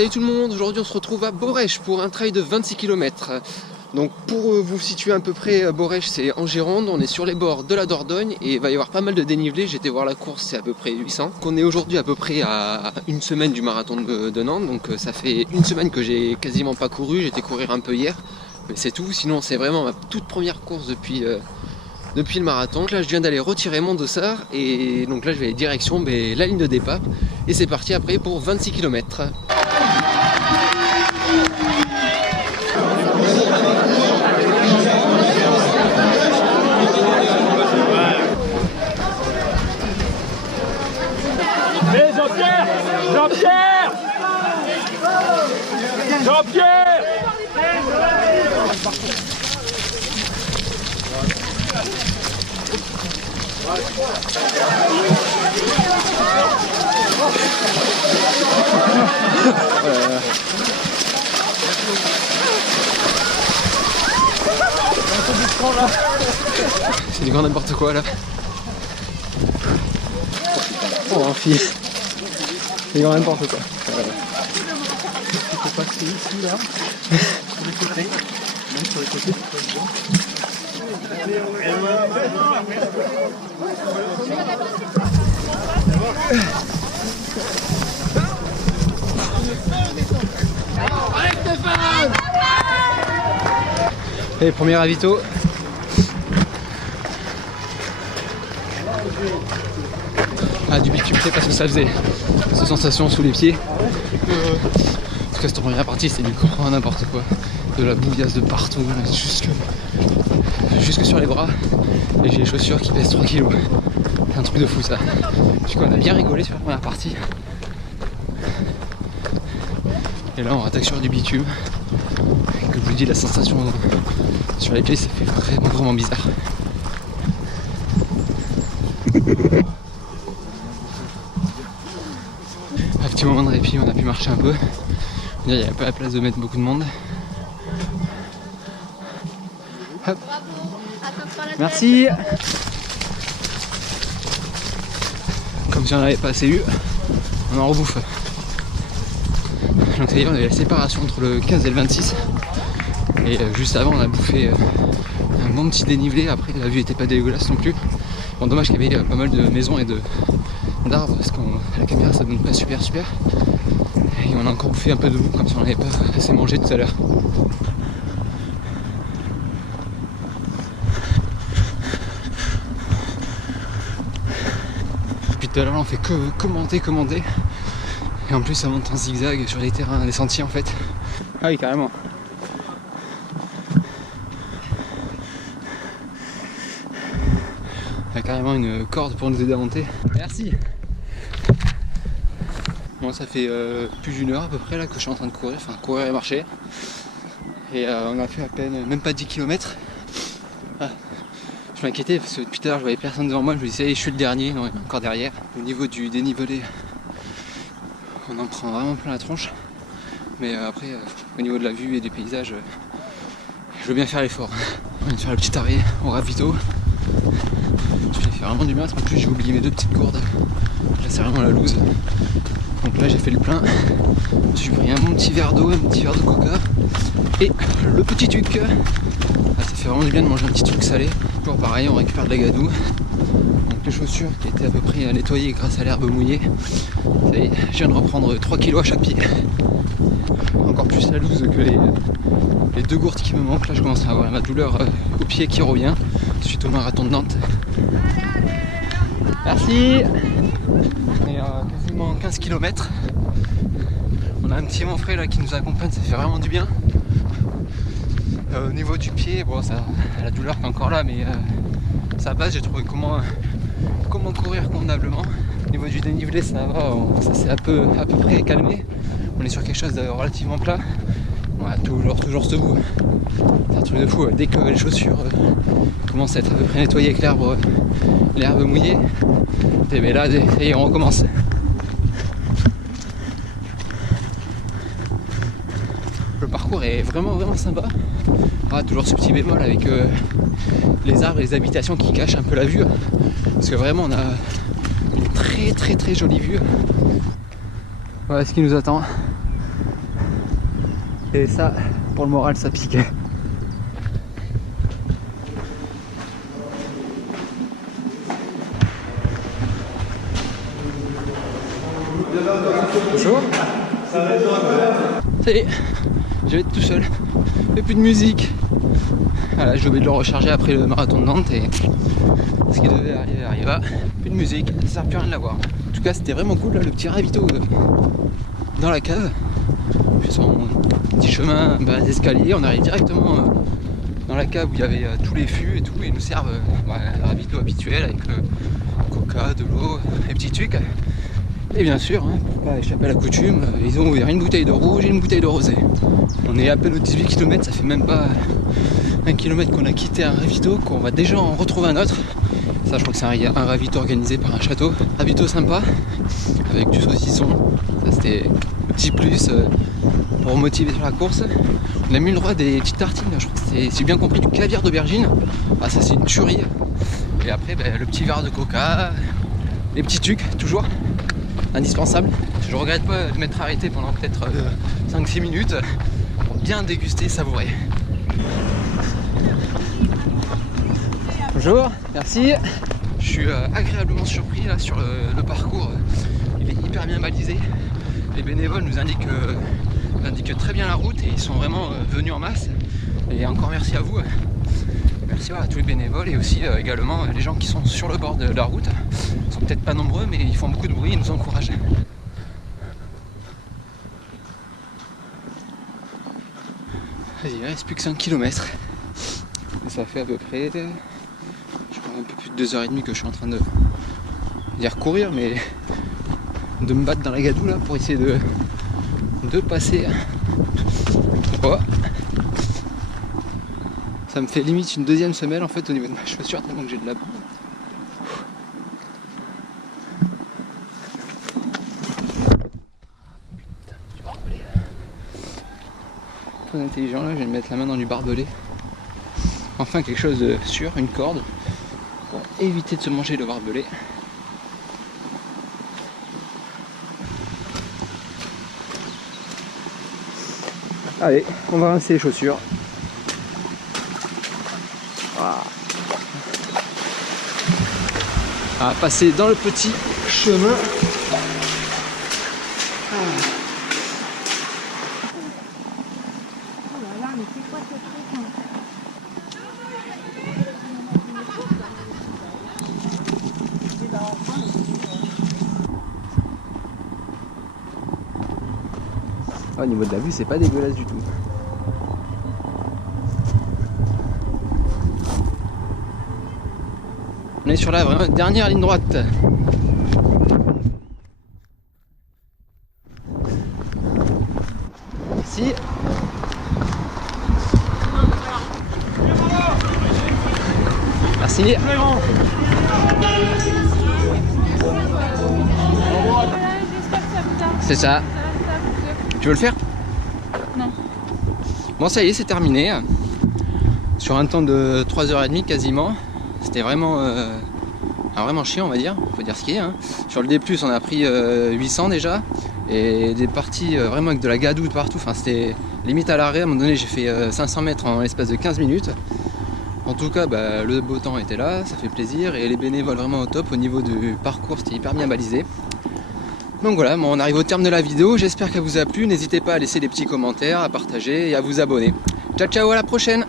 Salut tout le monde, aujourd'hui on se retrouve à Borèche pour un trail de 26 km. Donc pour vous situer à peu près, Borèche c'est en Gironde, on est sur les bords de la Dordogne et il va y avoir pas mal de dénivelé. J'étais voir la course, c'est à peu près 800. On est aujourd'hui à peu près à une semaine du marathon de Nantes, donc ça fait une semaine que j'ai quasiment pas couru, j'étais courir un peu hier, mais c'est tout. Sinon c'est vraiment ma toute première course depuis le marathon. Donc là je viens d'aller retirer mon dossard et donc là je vais aller direction la ligne de départ et c'est parti après pour 26 km. Mais Jean-Pierre! Jean-Pierre! Jean-Pierre! C'est du grand n'importe quoi là. Oh un fil. C'est du grand n'importe quoi. Il faut passer ici là, sur les côtés, même sur les côtés. Allez Stéphane! Allez, premier ravito. Ah, du bitume, je sais pas ce que ça faisait. Cette sensation sous les pieds. En tout cas, cette première partie, c'est du grand n'importe quoi. De la bouillasse de partout, jusque sur les bras. Et j'ai les chaussures qui pèsent 3 kg. C'est un truc de fou ça. Du coup, on a bien rigolé sur la première partie. Et là, on attaque sur du bitume. Et comme je vous dis, la sensation sur les pieds, ça fait vraiment bizarre. Un petit moment de répit, on a pu marcher un peu. Il n'y avait pas la place de mettre beaucoup de monde. Hop. Merci. Comme si on n'avait pas assez eu, on en rebouffe. Donc ça y est, on avait la séparation entre le 15 et le 26. Et juste avant, on a bouffé un bon petit dénivelé. Après, la vue était pas dégueulasse non plus. Bon, dommage qu'il y avait pas mal de maisons et d'arbres parce qu'à la caméra ça donne pas super. Et on a encore bouffé un peu de boue comme si on n'avait pas assez mangé tout à l'heure. Depuis tout à l'heure on fait que commander. Et en plus ça monte en zigzag sur les terrains, les sentiers en fait. Ah oui carrément. Il y a carrément une corde pour nous aider à monter. Merci. Bon, ça fait plus d'une heure à peu près là que je suis en train de courir, enfin courir et marcher. Et on a fait à peine, même pas 10 km. Ah, je m'inquiétais parce que depuis tout à l'heure je voyais personne devant moi, je me disais je suis le dernier, non il y en a encore derrière. Au niveau du dénivelé, on en prend vraiment plein la tronche. Mais après, au niveau de la vue et des paysages, je veux bien faire l'effort. On vient de faire le petit arrêt au ravito. Ça fait vraiment du bien parce qu'en plus j'ai oublié mes deux petites gourdes. Là c'est vraiment la loose. Donc là j'ai fait le plein. J'ai pris un bon petit verre d'eau, un petit verre de coca. Et le petit tuc. Ah, ça fait vraiment du bien de manger un petit truc salé. Toujours pareil, on récupère de la gadoue. Donc les chaussures qui étaient à peu près nettoyées grâce à l'herbe mouillée. Ça y est, je viens de reprendre 3 kg à chaque pied. Encore plus la loose que les deux gourdes qui me manquent. Là je commence à avoir ma douleur au pied qui revient suite au marathon de Nantes. Merci. On est à quasiment 15 km. On a un petit vent frais là qui nous accompagne, ça fait vraiment du bien. Au niveau du pied, bon ça, la douleur qui est encore là, mais ça passe. J'ai trouvé comment courir convenablement. Au niveau du dénivelé ça va, ça s'est à peu près calmé. On est sur quelque chose de relativement plat. On a toujours ce bout. C'est un truc de fou. Dès que les chaussures commencent à être à peu près nettoyées avec l'herbe mouillée, et bien là, ça y est, on recommence. Le parcours est vraiment sympa. Ah, toujours ce petit bémol avec les arbres et les habitations qui cachent un peu la vue. Parce que vraiment on a une très jolie vue. Voilà ce qui nous attend. Et ça, pour le moral, ça pique. Bonjour. Ça y est, je vais être tout seul. Et plus de musique. Voilà, j'ai oublié de le recharger après le marathon de Nantes et ce qui devait arriver arriva. Plus de musique, ça sert plus à rien de l'avoir. En tout cas, c'était vraiment cool là, le petit ravito dans la cave. Puis son petit chemin, d'escalier, on arrive directement dans la cave où il y avait tous les fûts et tout. Ils nous servent le ravito habituel avec coca, de l'eau, les petits trucs. Et bien sûr, pour pas échapper à la coutume, ils ont ouvert une bouteille de rouge et une bouteille de rosé. On est à peine aux 18 km, ça fait même pas 1 km qu'on a quitté un ravito, qu'on va déjà en retrouver un autre. Ça, je crois que c'est un ravito organisé par un château. Ravito sympa, avec du saucisson. Ça, c'était le petit plus pour motiver sur la course. On a mis le droit des petites tartines, je crois que c'est, si j'ai bien compris, du caviar d'aubergine. Ah, ça, c'est une tuerie. Et après, le petit verre de coca, les petits trucs, toujours indispensable. Je regrette pas de m'être arrêté pendant peut-être 5-6 minutes pour bien déguster et savourer. Bonjour, merci. Je suis agréablement surpris là sur le parcours. Il est hyper bien balisé. Les bénévoles nous indiquent très bien la route et ils sont vraiment venus en masse. Et encore merci à vous. Merci à tous les bénévoles et aussi également les gens qui sont sur le bord de la route. Ils sont peut-être pas nombreux mais ils font beaucoup de bruit et nous encouragent. Vas-y, il ne reste plus que 5 km. Et ça fait à peu près, je crois, un peu plus de 2h30 que je suis en train de dire courir, mais de me battre dans la gadoue là pour essayer de passer. Oh. Ça me fait limite une deuxième semelle en fait au niveau de ma chaussure tellement que j'ai de la boue. Putain, du barbelé. Très intelligent là, je vais me mettre la main dans du barbelé. Enfin quelque chose de sûr, une corde, pour éviter de se manger le barbelé. Allez, on va rincer les chaussures. On va passer dans le petit chemin. Au niveau de la vue, c'est pas dégueulasse du tout. On est sur la vraiment dernière ligne droite. Ici. Merci. C'est ça. Tu veux le faire? Non. Bon, ça y est, c'est terminé. Sur un temps de 3h30 quasiment. C'était vraiment, vraiment chiant, on va dire. Faut dire ce qu'il y a. Sur le D+, on a pris 800 déjà. Et des parties vraiment avec de la gadoue de partout. Enfin, c'était limite à l'arrêt. À un moment donné, j'ai fait 500 mètres en l'espace de 15 minutes. En tout cas, le beau temps était là, ça fait plaisir. Et les bénévoles vraiment au top. Au niveau du parcours, c'était hyper bien balisé. Donc voilà, on arrive au terme de la vidéo, j'espère qu'elle vous a plu, n'hésitez pas à laisser des petits commentaires, à partager et à vous abonner. Ciao ciao, à la prochaine!